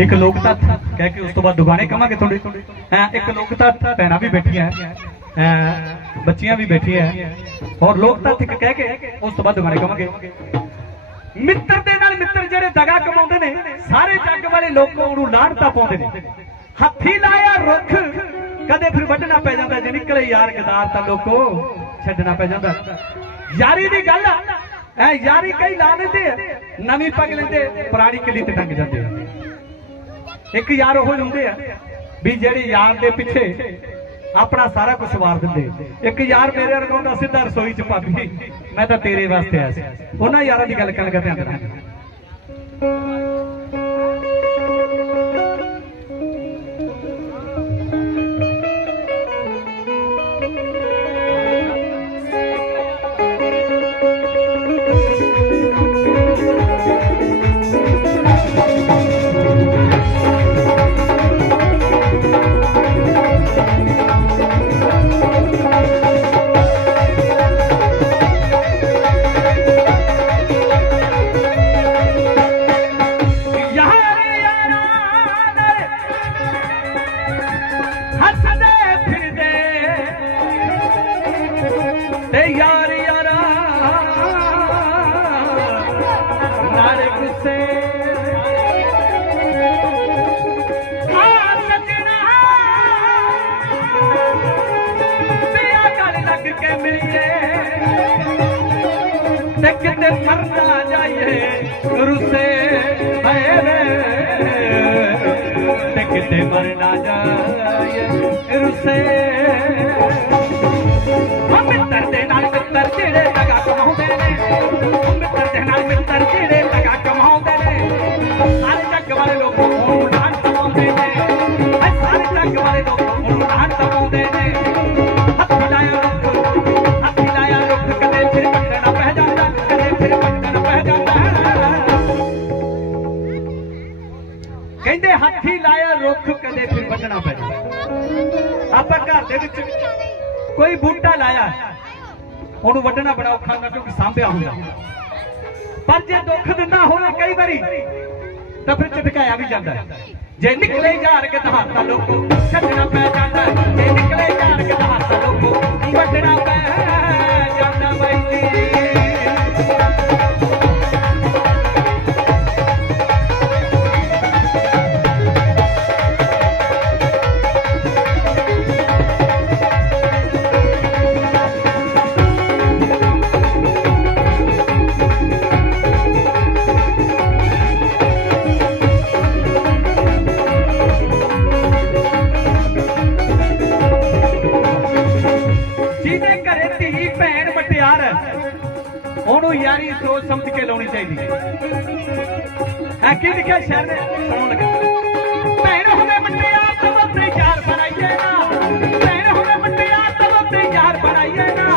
ਇੱਕ ਲੋਕ ਤੱਤ ਕਹਿ ਕੇ ਉਸ ਤੋਂ ਬਾਅਦ ਦੁਗਾਣੇ ਕਵਾਂਗੇ ਤੁਹਾਡੇ ਹਾਂ, ਇੱਕ ਲੋਕ ਤੱਤ ਭੈਣਾਂ ਵੀ ਬੈਠੀਆਂ ਹੈ। ਬੱਚੀਆਂ ਵੀ ਬੈਠੀਆਂ ਹੈ। ਔਰ ਲੋਕ ਤੱਤ ਇੱਕ ਕਹਿ ਕੇ ਉਸ ਤੋਂ ਬਾਅਦ ਦੁਗਾਣੇ ਕਵਾਂਗੇ। ਮਿੱਤਰ ਦੇ ਨਾਲ ਮਿੱਤਰ ਜਿਹੜੇ ਦਗਾ ਕਮਾਉਂਦੇ ਨੇ, ਸਾਰੇ ਜੱਗ ਵਾਲੇ ਲੋਕਾਂ ਨੂੰ ਲਾਹਣਤਾ ਪਾਉਂਦੇ ਨੇ। ਹੱਥੀ ਲਾਇਆ ਰੁੱਖ, ਕਦੇ ਫਿਰ ਵੱਢਣਾ ਪੈ ਜਾਂਦਾ, ਜੇ ਨਿਕਲੇ ਯਾਰ ਗਦਾਰ ਤਾਂ ਲੋਕੋ ਛੱਡਣਾ ਪੈ ਜਾਂਦਾ। ਯਾਰੀ ਦੀ ਗੱਲ ਆ ਐ ਯਾਰੀ ਕਈ ਲਾ ਲੈਂਦੇ ਨਵੀਂ ਪੱਗ ਲੈਂਦੇ, ਪੁਰਾਣੀ ਕਿੱਲੀ ਤੇ ਟੰਗ ਜਾਂਦੇ ਆ। ਇੱਕ ਯਾਰ ਉਹ ਹੁੰਦੇ ਆ ਵੀ ਜਿਹੜੇ ਯਾਰ ਦੇ ਪਿੱਛੇ ਆਪਣਾ ਸਾਰਾ ਕੁਝ ਵਾਰ ਦਿੰਦੇ। ਇੱਕ ਯਾਰ ਮੇਰੇ ਵਰਗਾ ਹੁੰਦਾ ਸਿੱਧਾ ਰਸੋਈ ਚ ਭਾਬੀ, ਮੈਂ ਤਾਂ ਤੇਰੇ ਵਾਸਤੇ ਆਇਆ ਸੀ। ਉਹਨਾਂ ਯਾਰਾਂ ਦੀ ਗੱਲ ਕਰਨ ਕਰਦੇ ਆਂ ਯਾਰ ਕਿਤੇ ਮਰਨਾ ਜਾਈਏ ਰੁੱਸੇ ਹਏ ਵੇ ਤੇ ਕਿਤੇ ਮਰਨਾ ਜਾਈਏ ਰੁਸੇ ਹਮ ਮਿੱਤਰ ਦੇ ਨਾਲ ਮਿੱਤਰ ਜਿਹੜੇ ਲਗਾ ਕਮਾਉਂਦੇ ਨੇ ਮਿੱਤਰ ਦੇ ਨਾਲ ਮਿੱਤਰ ਕਹਿੰਦੇ ਹੱਥੀ ਲਾਇਆ ਰੁੱਖ ਕਦੇ ਫਿਰ ਵੱਢਣਾ ਪੈ ਆਪਾਂ ਘਰ ਦੇ ਵਿੱਚ ਕੋਈ ਬੂਟਾ ਲਾਇਆ, ਉਹਨੂੰ ਵੱਢਣਾ ਬੜਾ ਔਖਾ ਹੁੰਦਾ ਕਿਉਂਕਿ ਸਾਂਭਿਆ ਹੁੰਦਾ। ਪਰ ਜੇ ਦੁੱਖ ਦਿੰਦਾ ਹੋਵੇ ਕਈ ਵਾਰੀ, ਤਾਂ ਫਿਰ ਝਟਕਾਇਆ ਵੀ ਜਾਂਦਾ ਜੇ ਨਿਕਲੇ ਝਾੜ ਕੇ ਦਹਾਤਾ ਲੋਕੋ, ਛੱਡਣਾ ਪੈ ਜਾਂਦਾ ਜੇ ਨਿਕਲੇ ਝਾੜ ਕੇ ਹੱਥਾਂ ਲੋਕੋ, ਵੱਢਣਾ ਪੈ ਸ਼ਹਿਰ ਨੇ ਸੁਣੋ ਲੱਗਾ ਭੈਣ ਹੋਵੇ ਮਟਿਆਰ ਤਾਂ ਵੱਧੇ ਯਾਰ ਬਣਾਈਏ ਨਾ ਭੈਣ ਹੋਵੇ ਮਟਿਆਰ ਤਾਂ ਵੱਧੇ ਯਾਰ ਬਣਾਈਏ ਨਾ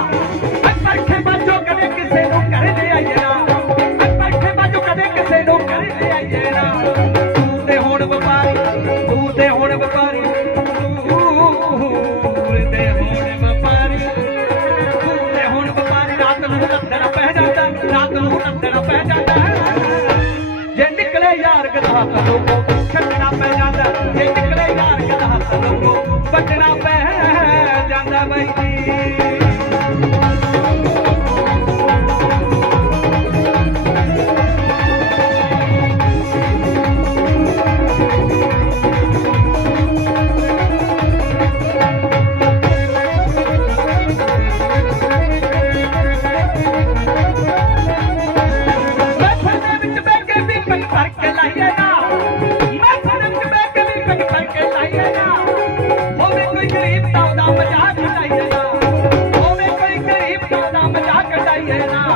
ਪਰਖੇ ਬਾਜੋ ਕਦੇ ਕਿਸੇ ਨੂੰ ਘਰੇ ਲੈ ਆਈਏ ਨਾ ਪਰਖੇ ਬਾਜੋ ਕਦੇ ਕਿਸੇ ਨੂੰ ਘਰੇ ਲੈ ਆਈਏ ਨਾ ਤੂੰ ਤੇ ਹੁਣ ਵਪਾਰੀ, ਤੂੰ ਤੇ ਹੁਣ ਵਪਾਰੀ ਵਪਾਰੀ ਤੂੰ ਤੇ ਹੁਣ ਵਪਾਰੀ ਰਾਤ ਨੂੰ ਨੱਦਣਾ ਪੈ ਜਾਂਦਾ, ਰਾਤ ਨੂੰ ਨੱਦਣਾ ਪੈ ਜਾਂਦਾ। ਯਾਰ ਗਦਾ ਲੋਕੋ ਛੱਡਣਾ ਪੈ ਜਾਂਦਾ ਜੇ ਨਿਕਲੇ ਯਾਰ ਗਦਾ ਲੋਕੋ ਵੱਢਣਾ ਪੈ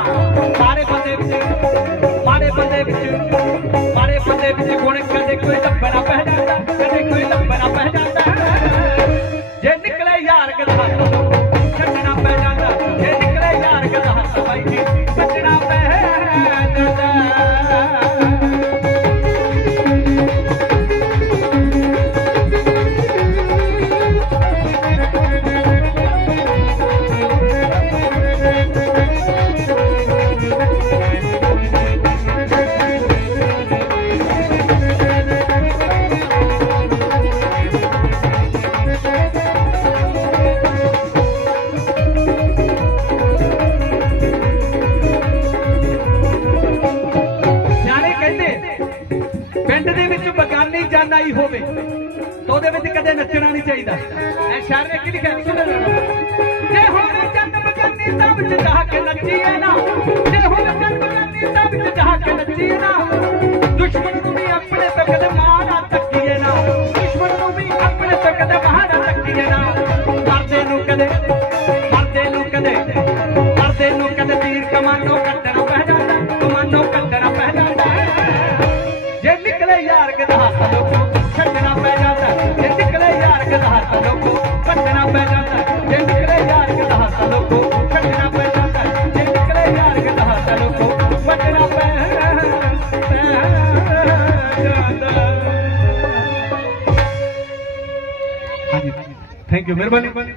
ਉਡਾਈਏ ਨਾ ਸਾਰੇ ਬੰਦੇ ਵਿੱਚ ਮਾੜੇ ਬੰਦੇ ਹੋਵੇ। ਤਾਂ ਉਹਦੇ ਵਿੱਚ ਕਦੇ ਨੱਚਣਾ ਨਹੀਂ ਚਾਹੀਦਾ। ਥੈਂਕ ਯੂ ਮਿਹਰਬਾਨੀ।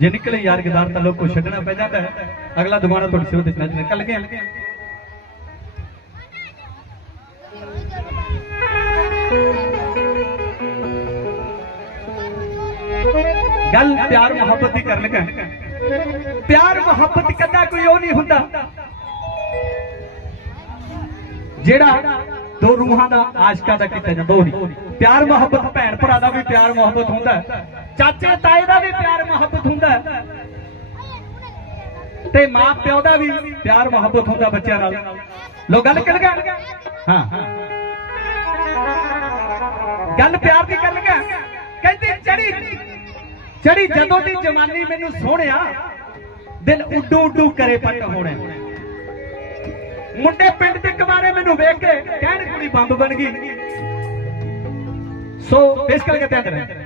ਜੇ ਨਿਕਲੇ ਯਾਰ ਗਦਾਰ ਤਾਂ ਲੋਕੋ ਛੱਡਣਾ ਪੈ ਜਾਂਦਾ ਹੈ। ਅਗਲਾ ਦੁਬਾਰਾ ਤੁਹਾਡੀ ਸੇਵਾ ਦੇ ਨਾਲ ਨਿਕਲ ਗਏ ਗੱਲ ਪਿਆਰ ਮੁਹੱਬਤ ਦੀ ਕਰਨ ਲੱਗਾ। ਪਿਆਰ ਮੁਹੱਬਤ ਕਦਾ ਕੋਈ ਉਹ ਨਹੀਂ ਹੁੰਦਾ। ਜਿਹੜਾ ਦੋ ਰੂਹਾਂ ਦਾ ਆਸ਼ਕਾ ਦਾ ਕੀਤਾ ਜਾਂਦਾ ਪਿਆਰ ਮੁਹੱਬਤ ਭੈਣ ਭਰਾ ਦਾ ਵੀ ਪਿਆਰ ਮੁਹੱਬਤ ਹੁੰਦਾ ਹੈ। ਚਾਚੇ ਤਾਏ ਦਾ ਵੀ ਪਿਆਰ ਮੁਹੱਬਤ ਹੁੰਦਾ ਤੇ ਮਾਂ ਪਿਓ ਦਾ ਵੀ ਪਿਆਰ ਮੁਹੱਬਤ ਹੁੰਦਾ ਬੱਚਿਆਂ ਨਾਲ। ਲੋ, ਗੱਲ ਕਰ ਗਿਆ ਹਾਂ ਗੱਲ ਪਿਆਰ ਦੀ ਕਰ ਲਗਾ ਕਹਿੰਦੀ, ਚੜੀ ਚੜੀ ਜਦੋਂ ਦੀ ਜਵਾਨੀ ਮੈਨੂੰ ਸੋਹਣਿਆ, ਦਿਲ ਉੱਡੂ ਉੱਡੂ ਕਰੇ ਪੱਟ ਹੋਣੇ ਮੁੰਡੇ ਪਿੰਡ ਦੇ ਕੁਮਾਰੇ ਮੈਨੂੰ ਵੇਖ ਕੇ ਕਹਿਣ ਕੁੜੀ ਬੰਬ ਬਣ ਗਈ। ਸੋ ਇਸ ਕਰਕੇ ਧਿਆਨ ਦੇਣਾ ਘੜੀ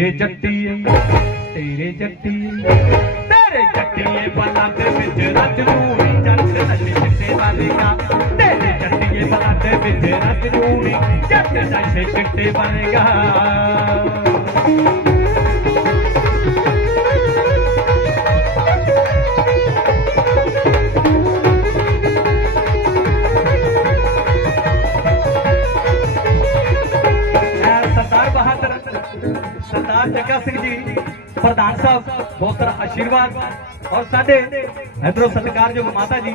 ਤੇਰੇ ਜੱਟੀਏ ਤੇਰੇ ਜੱਟੀਏ ਤੇਰੇ ਜੱਟੀਏ ਬਲਾਂ ਦੇ ਵਿੱਚ ਰੱਜ ਨੂੰ ਵੀ ਜੱਟ ਨਸ਼ੇ ਚਿੱਟੇ ਵਾਲੀਆਂ ਤੇਰੇ ਜੱਟੀਏ ਬਲਾਂ ਦੇ ਵਿੱਚ ਰੱਜ ਨੂੰ ਵੀ ਜੱਟ ਨਸ਼ੇ ਚਿੱਟੇ ਵਾਲੀਆਂ ਸਰਦਾਰ ਸਿੰਘ ਜੀ, ਪ੍ਰਧਾਨ ਸਾਹਿਬ, ਬਹੁਤ ਸਾਰਾ ਆਸ਼ੀਰਵਾਦ। ਔਰ ਸਾਡੇ ਇਧਰੋਂ ਸਤਿਕਾਰਯੋਗ ਮਾਤਾ ਜੀ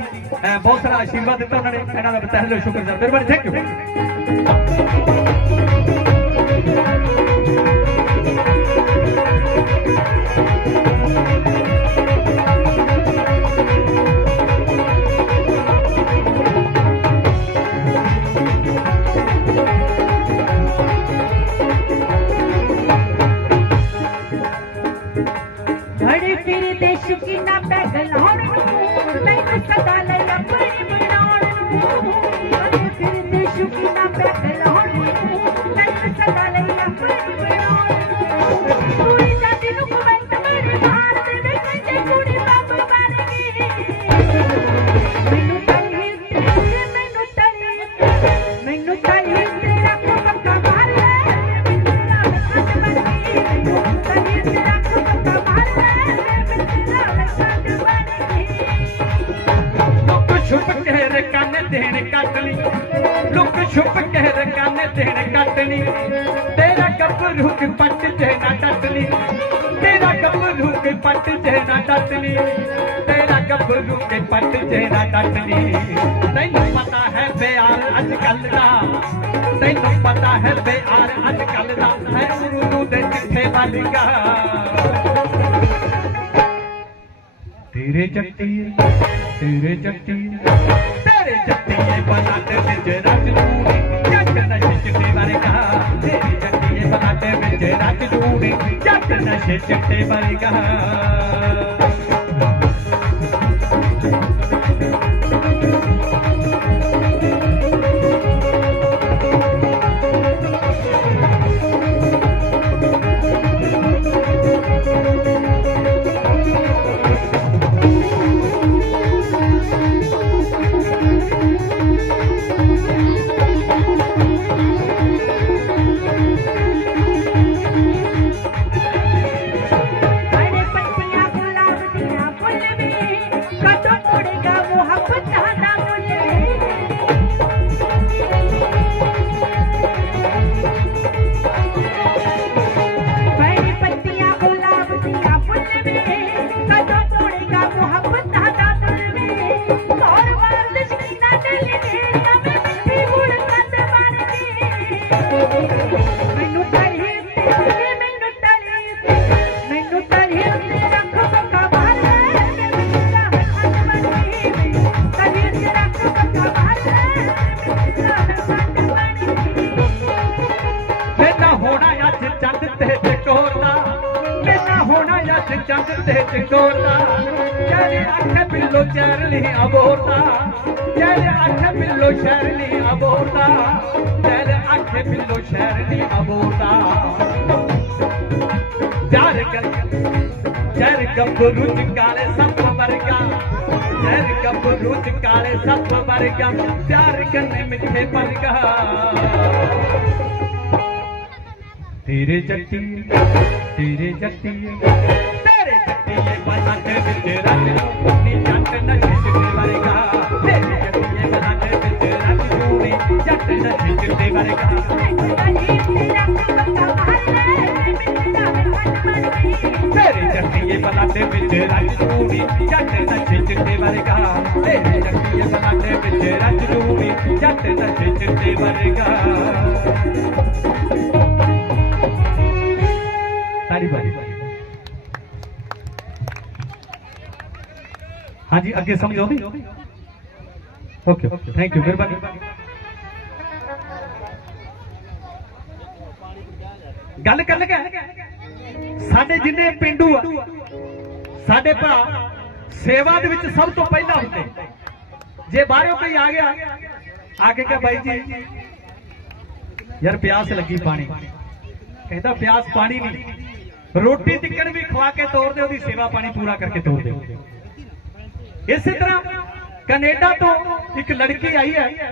ਬਹੁਤ ਸਾਰਾ ਆਸ਼ੀਰਵਾਦ ਦਿੱਤਾ ਉਹਨਾਂ ਨੇ। ਇਹਨਾਂ ਦਾ ਤਹਿ ਦਿਲੋਂ ਸ਼ੁਕਰ ਕਰਦਾ ਮਿਹਰਬਾਨੀ ਥੈਂਕ ਯੂ ਕੱਟਣੀ ਤੇਰਾ ਗੱਭਰੂ ਕੇ ਪੱਟ ਜੇ ਨਾ ਟੱਟਣੀ ਤੇਰਾ ਗੱਭਰੂ ਕੇ ਪੱਟ ਜੇ ਨਾ ਟੱਟਣੀ ਤੇਰਾ ਗੱਭਰੂ ਕੇ ਪੱਟ ਜੇ ਨਾ ਟੱਟਣੀ ਤੈਨੂੰ ਪਤਾ ਹੈ ਪਿਆਰ ਅੱਜ ਕੱਲ ਦਾ। ਤੈਨੂੰ ਪਤਾ ਹੈ ਪਿਆਰ ਅੱਜ ਕੱਲ ਦਾ। ਹੈ ਉਰਦੂ ਦੇ ਚਿੱਠੇ ਵਾਲੀਗਾ ਤੇਰੇ ਜੱਟੀ ਤੇਰੇ ਜੱਟੀ ਤੇਰੇ ਜੱਟੀਏ ਬਨਾਤੇ ਵਿੱਚ ਰੱਜ ਦੂਣੀ ਨਸ਼ੇ ਚਿੱਟੇ ਵਰਗਾ। ਅੱਖ ਬਿੱਲੋ ਸ਼ੈਰਲੀ ਅਬੋਰਦਾ ਜਿਹੜੇ ਅੱਖ ਬਿੱਲੋ ਸ਼ੈਰਲੀ ਅਬੋਰਦਾ ਪਿਆਰ ਕਰ ਜਰ ਗੱਭਰੂ ਚ ਕਾਲੇ ਸੱਪ ਵਰਗਾ ਜਰ ਗੱਭਰੂ ਚ ਕਾਲੇ ਸੱਪ ਵਰਗਾ, ਪਿਆਰ ਕਰਨੇ ਮਿੱਠੇ ਵਰਗਾ। ਤੇਰੇ ਜੱਟੀ ਤੇਰੇ ਜੱਟੀ, ਤੇਰੇ ਜੱਟੀਏ ਬਲਾਟ ਵਿੱਚ ਰੱਜ ਨੀ ਜੱਟ ਨਸ਼ੇ ਵਰਗਾ। ਤੇਰੇ ਜੱਟੀਏ ਬਲਾਟ ਵਿੱਚ ਤੇਰੇ ਜੱਟੀਏ ਬਲਾਟ ਵਿੱਚ ਰੱਜ ਜੂਣੀ ਜੱਟ ਨਸ਼ੇ ਚਿੱਟੇ ਵਰਗਾ ਤੇਰੇ ਜੱਟੀਏ ਬਲਾਟ ਵਿੱਚ ਰੱਜ ਜੂਣੀ ਜੱਟ ਨਸ਼ੇ ਚਿੱਟੇ ਵਰਗਾ ਤਾੜੀ ਬਾਰੀ ਹਾਂਜੀ, ਅੱਗੇ ਸਮਝ ਆਉਂਦੀ? ਓਕੇ ਥੈਂਕ ਯੂ ਮਿਹਰਬਾਨੀ ਗੱਲ ਕਰ ਲਗਾ। ਸਾਡੇ ਜਿੰਨੇ ਪਿੰਡੂ ਆ, ਸਾਡੇ ਭਰਾ ਸੇਵਾ ਦੇ ਵਿੱਚ ਸਭ ਤੋਂ ਪਹਿਲਾਂ ਹੁੰਦੇ। ਜੇ ਬਾਹਰੋਂ ਕੋਈ ਆ ਗਿਆ, ਆ ਕੇ ਕਹੇ ਬਾਈ ਜੀ, ਯਾਰ ਪਿਆਸ ਲੱਗੀ ਪਾਣੀ। ਕਹਿੰਦਾ ਪਿਆਸ ਪਾਣੀ ਨਹੀਂ, ਰੋਟੀ ਟਿੱਕਣ ਵੀ ਖਵਾ ਕੇ ਤੋਰਦੇ ਉਹਦੀ ਸੇਵਾ ਪਾਣੀ ਪੂਰਾ ਕਰਕੇ ਤੋਰਦੇ ਇਸੇ ਤਰ੍ਹਾਂ ਕੈਨੇਡਾ ਤੋਂ ਇੱਕ ਲੜਕੀ ਆਈ ਹੈ,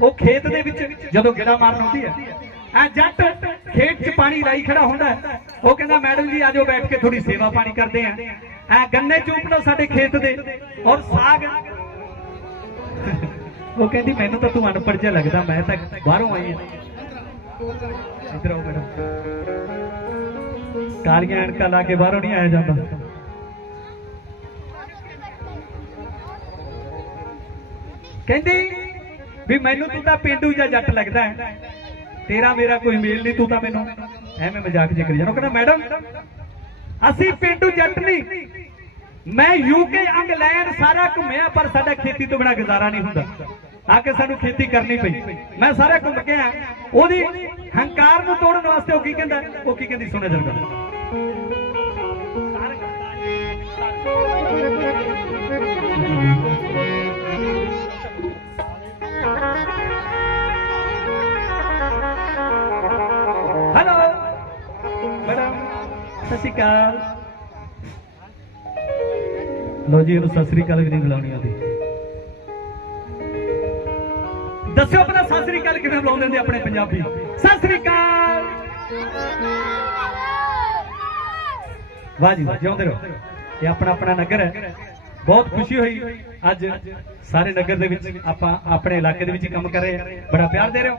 ਉਹ ਖੇਤ ਦੇ ਵਿੱਚ ਜਦੋਂ ਗੇੜਾ ਮਾਰਨ ਆਉਂਦੀ ਹੈ, ਐ ਜੱਟ ਖੇਤ 'ਚ ਪਾਣੀ ਲਾਈ ਖੜਾ ਹੁੰਦਾ ਉਹ ਕਹਿੰਦਾ, ਮੈਡਮ ਜੀ, ਆਜੋ ਬੈਠ ਕੇ ਥੋੜੀ ਸੇਵਾ ਪਾਣੀ ਕਰਦੇ ਆ ਐ ਗੰਨੇ ਚੂਪ ਲਓ ਸਾਡੇ ਖੇਤ ਦੇ। ਔਰ ਸਾਗ ਉਹ ਕਹਿੰਦੀ, ਮੈਨੂੰ ਤਾਂ ਤੂੰ ਅਨਪੜ੍ਹ ਜਿਹਾ ਲੱਗਦਾ, ਮੈਂ ਤਾਂ ਬਾਹਰੋਂ ਆਈ ਹਾਂ। ਇੱਧਰ ਆਓ ਮੈਡਮ। ਕਾਲੀਆਂ ਐਨਕਾਂ ਲਾ ਕੇ ਬਾਹਰੋਂ ਨਹੀਂ ਆਇਆ ਜਾਂਦਾ। ਕਹਿੰਦੀ ਵੀ ਮੈਨੂੰ ਤੂੰ ਤਾਂ ਪਿੰਡੂ ਜਾਂ ਜੱਟ ਲੱਗਦਾ ਹੈ। ਤੇਰਾ ਮੇਰਾ ਕੋਈ ਮੇਲ ਨਹੀਂ, ਤੂੰ ਤਾਂ ਮੈਨੂੰ ਐਵੇਂ ਮਜ਼ਾਕ ਜਿਹਾ ਕਰੀ ਜਾਂਦਾ ਕਹਿੰਦਾ, ਮੈਡਮ, ਅਸੀਂ ਪਿੰਡੂ ਜੱਟ ਨਹੀਂ। ਮੈਂ ਯੂਕੇ ਇੰਗਲੈਂਡ ਸਾਰਾ ਘੁੰਮਿਆ, ਪਰ ਸਾਡਾ ਖੇਤੀ ਤੋਂ ਬਿਨਾ ਗੁਜ਼ਾਰਾ ਨਹੀਂ ਹੁੰਦਾ। ਆ ਕੇ ਸਾਨੂੰ ਖੇਤੀ ਕਰਨੀ ਪਈ। ਮੈਂ ਸਾਰਾ ਘੁੰਮ ਕੇ ਆ ਉਹਦੀ ਹੰਕਾਰ ਨੂੰ ਤੋੜਨ ਵਾਸਤੇ ਉਹ ਕੀ ਕਹਿੰਦਾ? ਉਹ ਕੀ ਕਹਿੰਦੀ, ਸੁਣਿਆ ਜਰਗਾ ਹੈਲੋ ਸ਼੍ਰੀ ਅਕਾਲ। ਲੋ ਜੀ, ਇਹਨੂੰ ਸਤਿ ਸ਼੍ਰੀ ਅਕਾਲ ਵੀ ਨਹੀਂ ਬੁਲਾਉਣੀ ਆਉਂਦੀ ਦੱਸਿਓ ਆਪਣਾ ਸਤਿ ਸ਼੍ਰੀ ਅਕਾਲ ਕਿਵੇਂ ਬੁਲਾਉਂਦੇ ਹੁੰਦੇ ਆਪਣੇ ਪੰਜਾਬੀ? ਸਤਿ ਸ਼੍ਰੀ ਅਕਾਲ। ਵਾਹ ਜੀ ਜਿਉਂਦੇ ਰਹੋ। ਇਹ ਆਪਣਾ ਆਪਣਾ ਨਗਰ ਹੈ। ਬਹੁਤ ਖੁਸ਼ੀ ਹੋਈ ਅੱਜ ਸਾਰੇ ਨਗਰ ਦੇ ਵਿੱਚ ਆਪਾਂ ਆਪਣੇ ਇਲਾਕੇ ਦੇ ਵਿੱਚ ਕੰਮ ਕਰ ਰਹੇ ਹਾਂ। ਬੜਾ ਪਿਆਰ ਦੇ ਰਹੇ ਹੋ।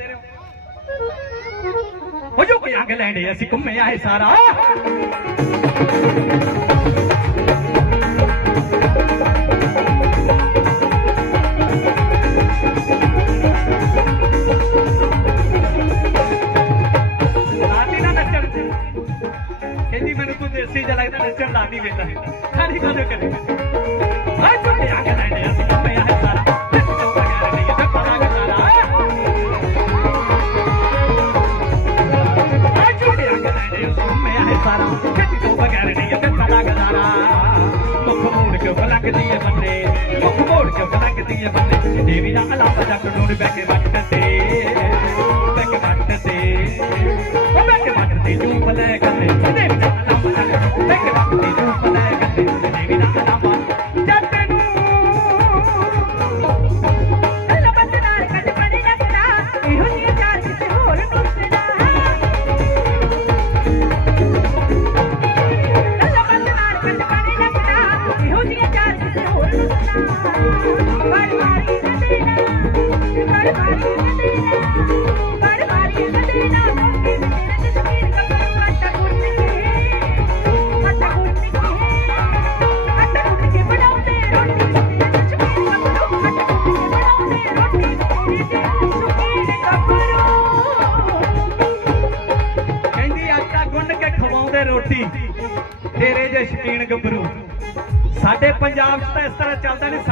ਹੋ ਜੋ ਕੋਈ ਅੰਗ ਲੈਣੇ ਅਸੀਂ ਘੁੰਮੇ ਆਏ ਸਾਰਾ। ਆਦੀ ਨਾ ਨੱਚਣ। ਕਹਿੰਦੀ ਮੈਨੂੰ ਤੂੰ ਦੇਸੀ ਜਿਹਾ ਲੱਗਦਾ, ਨੱਚਣ ਦਾ ਨਹੀਂ ਵੇਖਦਾ ਖਾਲੀ ਕਦੋਂ ਕਰੇ। ਆ ਚੁੱਕੇ ਆ ਕੇ ਫਲਕਦੀ ਏ ਬੰਨੇ ਮੁੱਖ ਮੋੜ ਕੇ ਫਲਕਦੀ ਏ ਬੰਦੇ। ਦੇਵੀ ਦਾ ਅਲਾਵਾ ਜੱਟ ਨੂੰ ਬੈ ਕੇ ਵੱਟ ਤੇ ਬੈ ਕੇ ਵੱਟ ਤੇ ਉਹ ਬੈ ਕੇ ਵੱਟ ਤੇ ਜੂਪ ਲੈ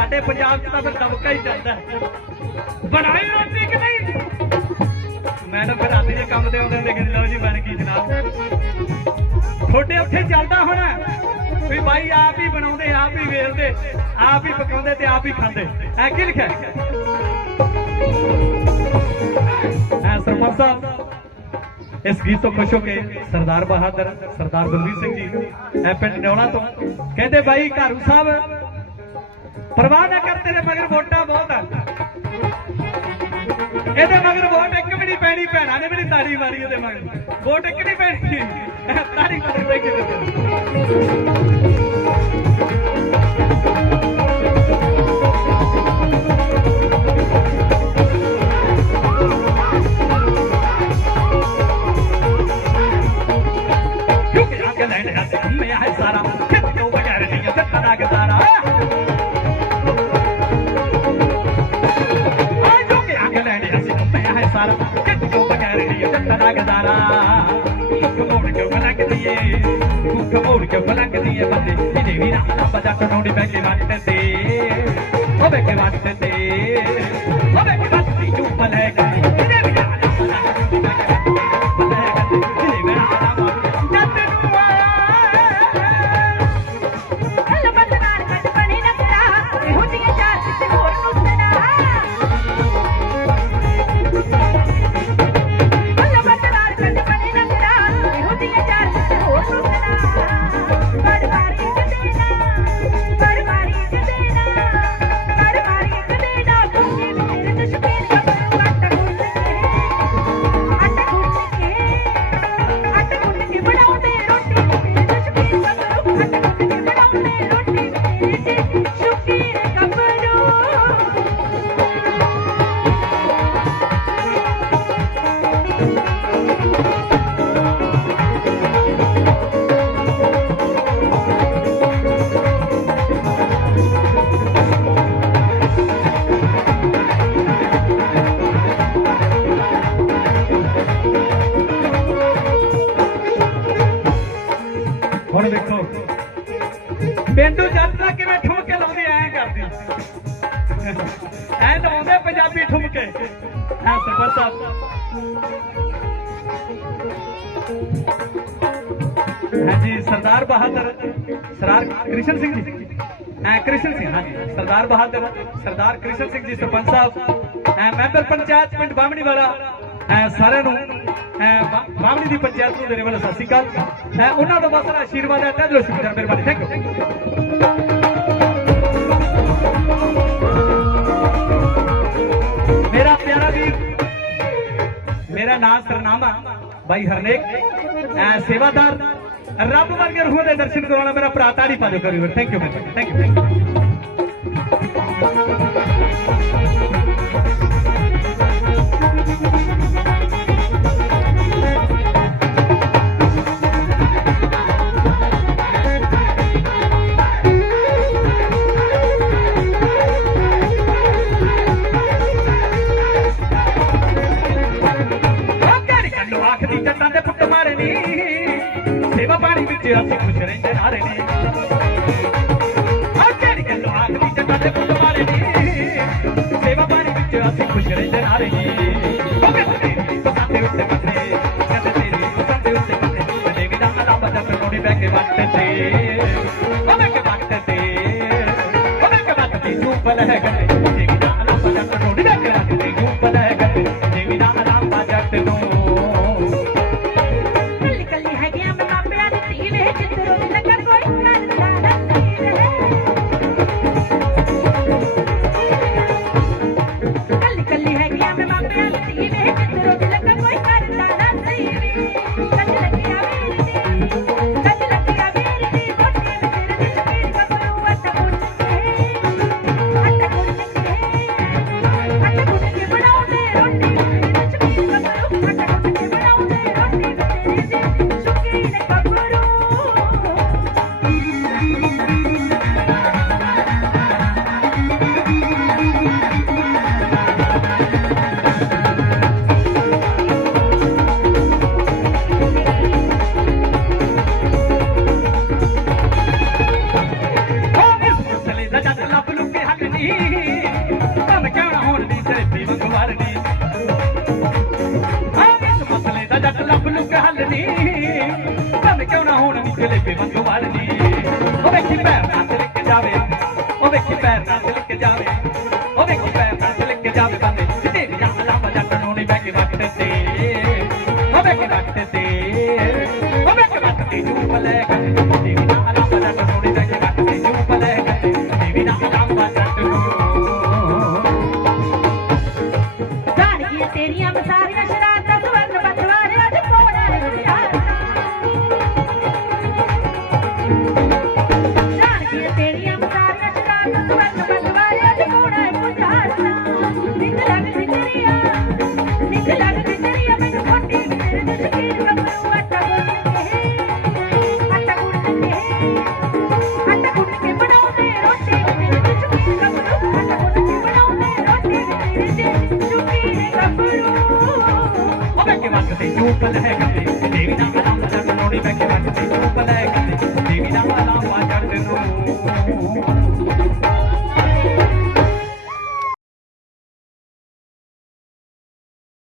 ਸਾਡੇ ਪੰਜਾਬ 'ਚ ਤਾਂ ਫਿਰ ਦਬਕਾ ਹੀ ਚੱਲਦਾ ਹੈ। ਬਣਾਈ ਰੋਟੀ ਕਿ ਨਹੀਂ? ਮੈਡਮ ਫਿਰ ਆਦੇ ਜੇ ਕੰਮ ਦੇ ਆਉਂਦੇ ਹੁੰਦੇ ਲਓ ਜੀ ਬਣ ਗਈ ਜਨਾਬ। ਤੁਹਾਡੇ ਉੱਥੇ ਚੱਲਦਾ ਹੋਣਾ ਵੀ ਬਾਈ ਆਪ ਹੀ ਬਣਾਉਂਦੇ, ਆਪ ਹੀ ਵੇਲਦੇ, ਆਪ ਹੀ ਪਕਾਉਂਦੇ ਤੇ ਆਪ ਹੀ ਖਾਂਦੇ। ਐ ਕੀ ਲਿਖਿਆ ਐ ਸਰਪੰਚ ਸਾਹਿਬ, ਇਸ ਗੀਤ ਤੋਂ ਖੁਸ਼ ਹੋ ਕੇ ਸਰਦਾਰ ਬਹਾਦਰ, ਸਰਦਾਰ ਬਲਵੀਰ ਸਿੰਘ ਜੀ, ਇਹ ਪਿੰਡ ਨਿਉਣਾ ਤੋਂ ਕਹਿੰਦੇ ਬਾਈ ਘਾਰੂ ਸਾਹਿਬ ਪਰਵਾਹ ਨਾ ਕਰ, ਤੇਰੇ ਮਗਰ ਵੋਟਾਂ ਬਹੁਤ ਆ ਇਹਦੇ ਮਗਰ ਵੋਟ ਇੱਕ ਵੀ ਨਹੀਂ ਪੈਣੀ, ਭੈਣਾਂ ਨੇ ਵੀ ਨਹੀਂ ਤਾੜੀ ਮਾਰੀ ਇਹਦੇ ਮਗਰ। ਵੋਟ ਇੱਕ ਨਹੀਂ ਪੈਣੀ। ਤਾੜੀ ਮਾਰੀ ਪੈ ਕੇ ਦਾ ਗਜ਼ਾਰਾ ਮੁੱਖ ਮੋੜ ਕੇ ਫਲਕਦੀ ਏ ਮੁੱਖ ਮੋੜ ਕੇ ਫਲਕਦੀ ਏ ਬੰਦੇ ਇਹਦੇ ਵੀ ਨਾ ਰੱਬ ਦਾ ਟੋੜੀ ਬੈ ਕੇ ਵੱਟ ਤੇ ਉਹ ਬੈ ਕੇ ਵੱਟ ਤੇ ਹਾਂਜੀ, ਸਰਦਾਰ ਬਹਾਦਰ, ਸਰਦਾਰ ਕ੍ਰਿਸ਼ਨ ਸਿੰਘ ਜੀ। ਐ ਕ੍ਰਿਸ਼ਨ ਸਿੰਘ, ਹਾਂਜੀ, ਸਰਦਾਰ ਬਹਾਦਰ, ਸਰਦਾਰ ਕ੍ਰਿਸ਼ਨ ਸਿੰਘ ਜੀ, ਸਰਪੰਚ ਸਾਹਿਬ। ਐ ਮੈਂਬਰ ਪੰਚਾਇਤ ਪਿੰਡ ਬਾਮਣੀ ਵਾਲਾ। ਐ ਸਾਰਿਆਂ ਨੂੰ, ਐ ਬਾਮਣੀ ਦੀ ਪੰਚਾਇਤ ਨੂੰ ਦੇਣੇ ਵਾਲਾ ਸਤਿ ਸ਼੍ਰੀ ਅਕਾਲ। ਐ ਉਹਨਾਂ ਦਾ ਬਸ ਆਸ਼ੀਰਵਾਦ ਹੈ। ਤਹਿ ਦਿਲੋਂ ਸ਼ੁਕਰੀਆ ਮਿਹਰਬਾਨੀ ਥੈਂਕ ਯੂ ਮੇਰਾ ਪਿਆਰਾ ਵੀਰ, ਮੇਰਾ ਨਾਮ ਸਰਨਾਮਾ ਬਾਈ ਹਰਨੇਕ। ਐ ਸੇਵਾਦਾਰ ਰੱਬ ਵਰਗੇ ਰੂਹ ਦੇ ਦਰਸ਼ਨ ਕਰਵਾਉਣਾ ਮੇਰਾ ਭਰਾ ਤਾੜੀ ਪਾ ਕਰੀ ਵੀਰ। Thank you thank you